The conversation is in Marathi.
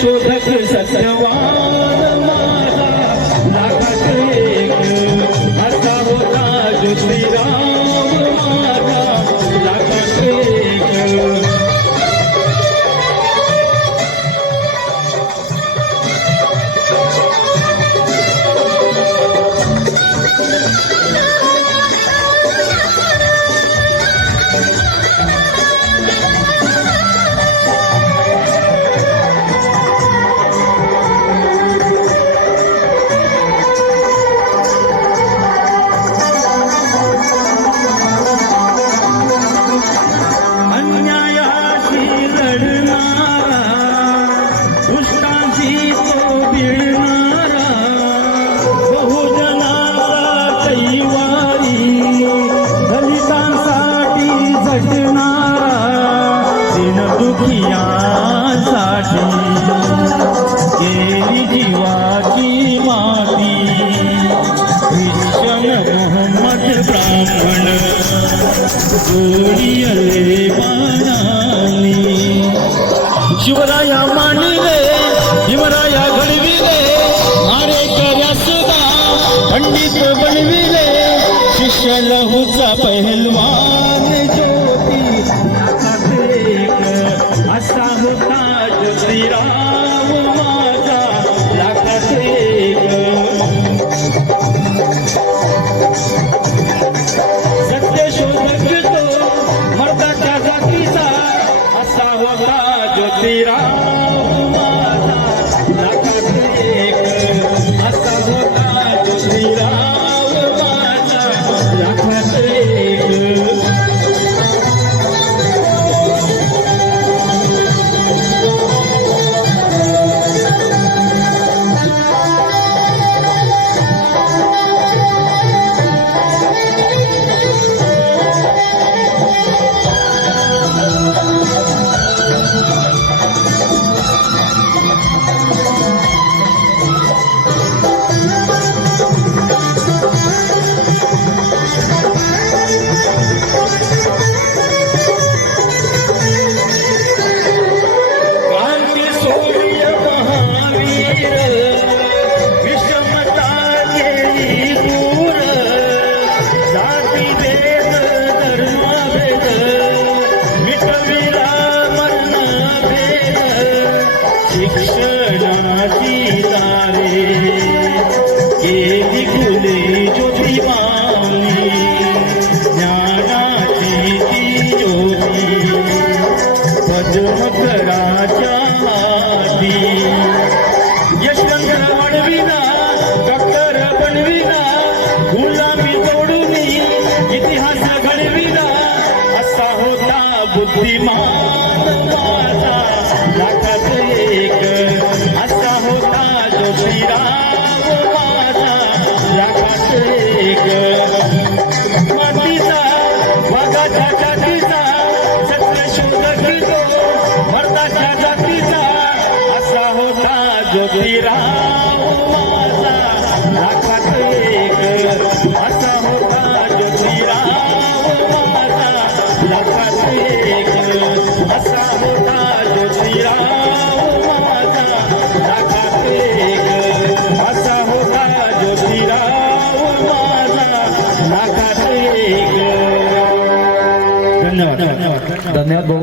शोधक सत्यवान माझा लाखात एक असा होता ज्योतिराव माझा लाखात एक. दुखियांसाठी केली जीवाची माती ख्रिश्चन मोहम्मद ब्राह्मण जोडियले बाणानी. शिवराया मानिले भीमराया घडविले मारेकऱ्या सुद्धा पंडित बनविले शिष्य लहूचा पहलवान ज्योती असा होता ज्योतिराव माझा लाखात एक. सत्यशोधक तो मर्दाच्या जातीचा असा होता ज्योतिराव माझा लाखात एक. असा होता ज्योतिराव माझा लाखात एक. शिक्षणाची तारे केली खुले ज्योतिबानी ज्ञानाची ती ज्योती पद्मकराच्या हाती. यशवंत बनविना डॉक्टर बनविना गुलामी तोडून इतिहास घडविना असा होता बुद्धिमान माझा लाखात एक. असा होता ज्योतिराव माझा लाखात एक. मातीचा वाघाच्या जातीचा सत्यशोधक तो मर्दाच्या जातीचा असा होता ज्योतिराव माझा लाखात एक. असा होता ज्योतिराव माझा लाखात एक. असा होता ज्योतिराव माझा लाखात एक. असा होता ज्योतिराव माझा लाखात एक. धन्यवाद. धन्यवाद भाऊ.